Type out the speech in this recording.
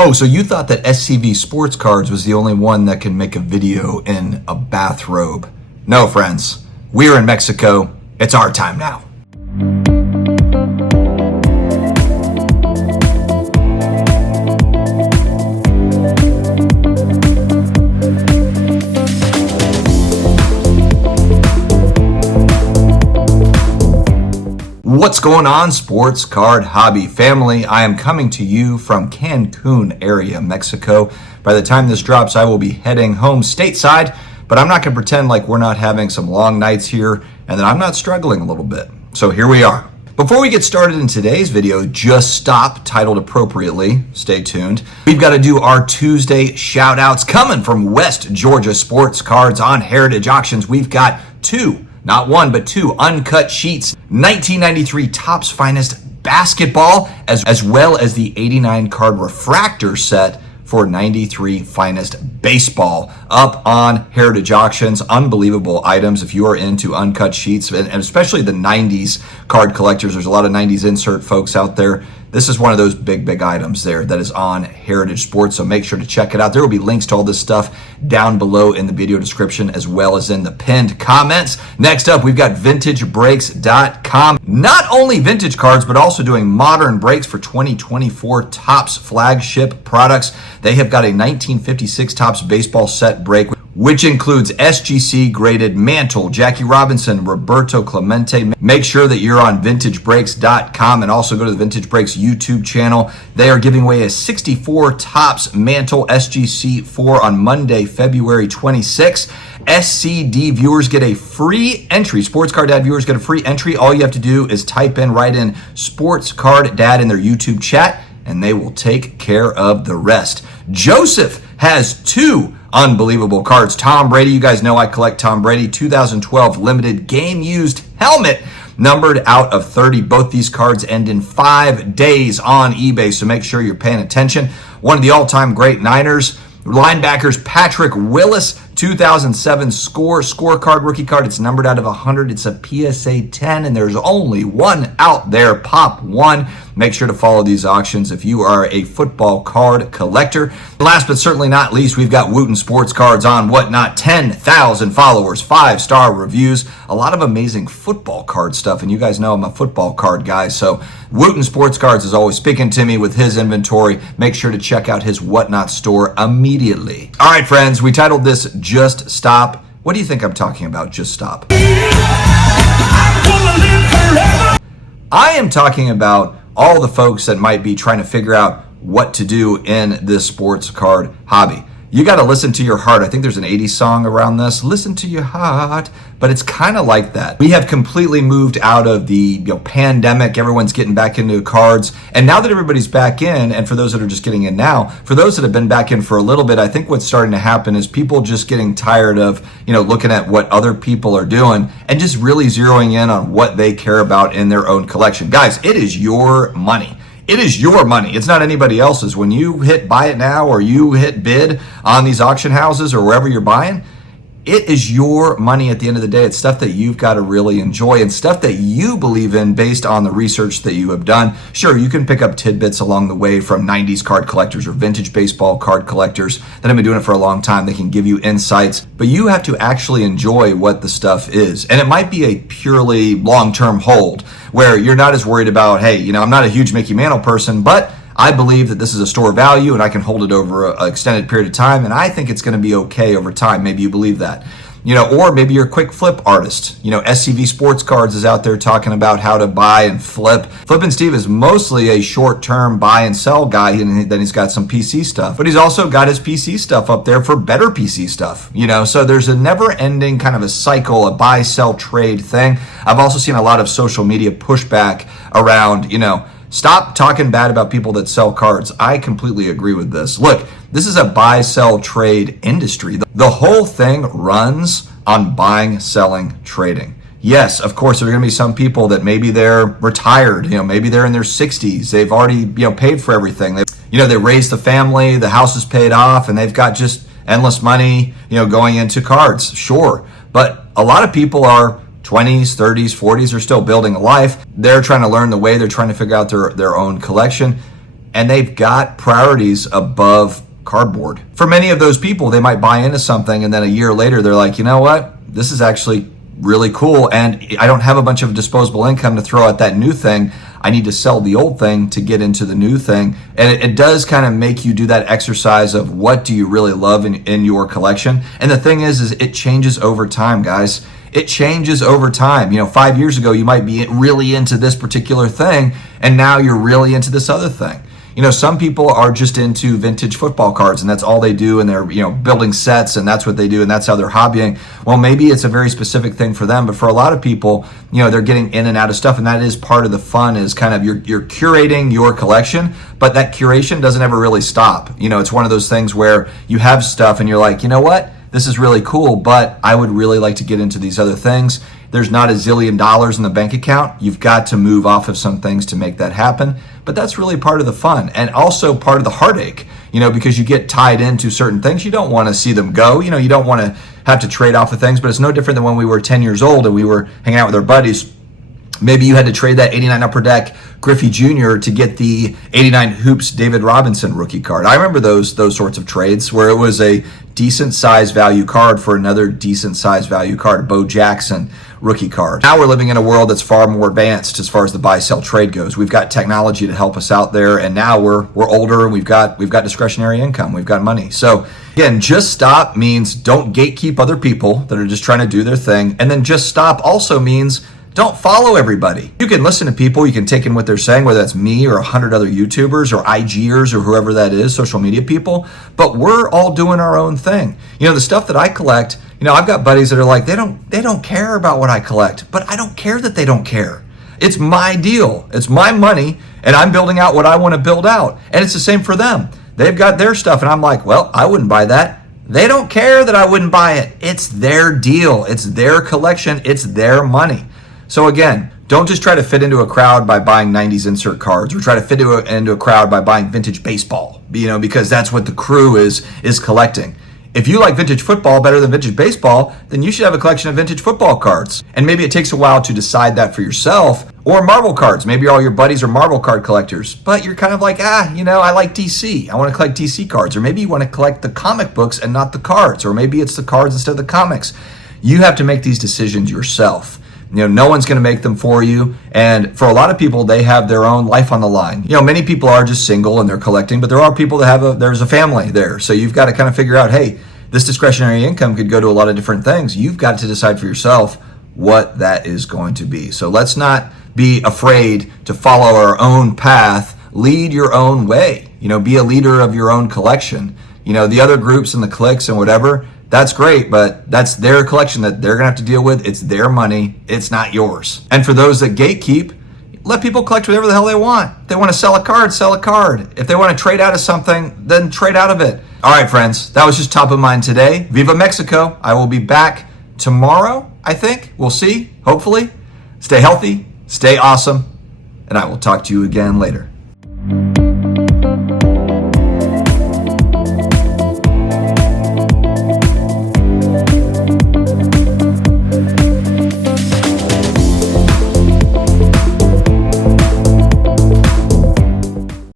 Oh, so you thought that SCV Sports Cards was the only one that can make a video in a bathrobe. No, friends. We're in Mexico. It's our time now. What's going on, sports card hobby family? I am coming to you from Cancun area, Mexico. By the time this drops, I will be heading home stateside, but I'm not going to pretend like we're not having some long nights here and that I'm not struggling a little bit. So here we are. Before we get started in today's video, Just Stop, titled appropriately, stay tuned. We've got to do our Tuesday shout outs coming from West Georgia Sports Cards on Heritage Auctions. We've got two, not one, but two uncut sheets, 1993 Topps Finest basketball, as well as the 89 card refractor set for 93 Finest baseball up on Heritage Auctions. Unbelievable items if you are into uncut sheets, and especially the 90s card collectors. There's a lot of 90s insert folks out there. This is one of those big items there that is on Heritage Sports, so make sure to check it out. There will be links to all this stuff down below in the video description as well as in the pinned comments. Next up, we've got VintageBreaks.com. Not only vintage cards, but also doing modern breaks for 2024 Topps flagship products. They have got a 1956 Topps baseball set break, which includes SGC graded Mantle, Jackie Robinson, Roberto Clemente. Make sure that you're on VintageBreaks.com and also go to the Vintage Breaks YouTube channel. They are giving away a 64 Topps Mantle SGC 4 on Monday, February 26th. SCD viewers get a free entry. Sports Card Dad viewers get a free entry. All you have to do is write in Sports Card Dad in their YouTube chat, and they will take care of the rest. Joseph has two unbelievable cards. Tom Brady, you guys know I collect Tom Brady, 2012 limited game used helmet, numbered out of 30. Both these cards end in 5 days on eBay, so make sure you're paying attention. One of the all-time great Niners linebackers, Patrick Willis, 2007 scorecard rookie card. It's numbered out of 100. It's a PSA 10, and there's only one out there. Pop one. Make sure to follow these auctions if you are a football card collector. Last but certainly not least, we've got Wooten Sports Cards on Whatnot. 10,000 followers, 5-star reviews, a lot of amazing football card stuff. And you guys know I'm a football card guy, so Wooten Sports Cards is always speaking to me with his inventory. Make sure to check out his Whatnot store immediately. All right, friends, we titled this Just Stop. What do you think I'm talking about, Just Stop? I am talking about all the folks that might be trying to figure out what to do in this sports card hobby. You got to listen to your heart. I think there's an 80s song around this. Listen to your heart. But it's kind of like that. We have completely moved out of the pandemic. Everyone's getting back into cards. And now that everybody's back in, and for those that are just getting in now, for those that have been back in for a little bit, I think what's starting to happen is people just getting tired of, looking at what other people are doing and just really zeroing in on what they care about in their own collection. Guys, it is your money. It is your money. It's not anybody else's. When you hit buy it now or you hit bid on these auction houses or wherever you're buying, it is your money at the end of the day. It's stuff that you've got to really enjoy and stuff that you believe in based on the research that you have done. Sure, you can pick up tidbits along the way from 90s card collectors or vintage baseball card collectors that have been doing it for a long time. They can give you insights, but you have to actually enjoy what the stuff is. And it might be a purely long-term hold where you're not as worried about, hey, I'm not a huge Mickey Mantle person, but I believe that this is a store value and I can hold it over an extended period of time, and I think it's going to be okay over time. Maybe you believe that. Or maybe you're a quick flip artist. SCV Sports Cards is out there talking about how to buy and flip. Flippin' Steve is mostly a short-term buy and sell guy, and then he's got some PC stuff. But he's also got his PC stuff up there for better PC stuff, So there's a never-ending kind of a cycle, a buy, sell, trade thing. I've also seen a lot of social media pushback around, stop talking bad about people that sell cards. I completely agree with this. Look, this is a buy, sell, trade industry. The whole thing runs on buying, selling, trading. Yes, of course, there are going to be some people that maybe they're retired, maybe they're in their 60s. They've already, paid for everything. They raised the family, the house is paid off, and they've got just endless money, going into cards. Sure. But a lot of people are 20s, 30s, 40s are still building a life. They're trying to learn the way. They're trying to figure out their own collection. and they've got priorities above cardboard. For many of those people, they might buy into something and then a year later they're like, you know what, this is actually really cool and I don't have a bunch of disposable income to throw at that new thing. I need to sell the old thing to get into the new thing. And it does kind of make you do that exercise of what do you really love in your collection. And the thing is it changes over time, guys. It changes over time. 5 years ago, you might be really into this particular thing, and now you're really into this other thing. Some people are just into vintage football cards and that's all they do, and they're, building sets and that's what they do and that's how they're hobbying. Well, maybe it's a very specific thing for them, but for a lot of people, they're getting in and out of stuff, and that is part of the fun, is kind of you're curating your collection, but that curation doesn't ever really stop. It's one of those things where you have stuff and you're like, you know what? This is really cool, but I would really like to get into these other things. There's not a zillion dollars in the bank account. You've got to move off of some things to make that happen. But that's really part of the fun, and also part of the heartache, because you get tied into certain things. You don't want to see them go. You don't want to have to trade off of things, but it's no different than when we were 10 years old and we were hanging out with our buddies. Maybe you had to trade that 89 Upper Deck Griffey Jr. to get the 89 Hoops David Robinson rookie card. I remember those sorts of trades where it was a decent size value card for another decent size value card, Bo Jackson rookie card. Now we're living in a world that's far more advanced as far as the buy sell trade goes. We've got technology to help us out there, and now we're older and we've got discretionary income, we've got money. So again, just stop means don't gatekeep other people that are just trying to do their thing, and then just stop also means don't follow everybody. You can listen to people, you can take in what they're saying, whether that's me or 100 other YouTubers or IGers or whoever that is, social media people, but we're all doing our own thing. The stuff that I collect, I've got buddies that are like, they don't care about what I collect, but I don't care that they don't care. It's my deal. It's my money, and I'm building out what I want to build out. And it's the same for them. They've got their stuff, and I'm like, well, I wouldn't buy that. They don't care that I wouldn't buy it. It's their deal. It's their collection. It's their money. So again, don't just try to fit into a crowd by buying 90s insert cards, or try to fit into a crowd by buying vintage baseball, because that's what the crew is collecting. If you like vintage football better than vintage baseball, then you should have a collection of vintage football cards. And maybe it takes a while to decide that for yourself. Or Marvel cards. Maybe all your buddies are Marvel card collectors, but you're kind of like, I like DC. I want to collect DC cards. Or maybe you want to collect the comic books and not the cards. Or maybe it's the cards instead of the comics. You have to make these decisions yourself. No one's going to make them for you. And for a lot of people, they have their own life on the line. Many people are just single and they're collecting, but there are people that there's a family there. So you've got to kind of figure out, hey, this discretionary income could go to a lot of different things. You've got to decide for yourself what that is going to be. So let's not be afraid to follow our own path. Lead your own way. Be a leader of your own collection. The other groups and the cliques and whatever, that's great, but that's their collection that they're going to have to deal with. It's their money. It's not yours. And for those that gatekeep, let people collect whatever the hell they want. If they want to sell a card, sell a card. If they want to trade out of something, then trade out of it. All right, friends, that was just top of mind today. Viva Mexico. I will be back tomorrow, I think. We'll see, hopefully. Stay healthy, stay awesome, and I will talk to you again later.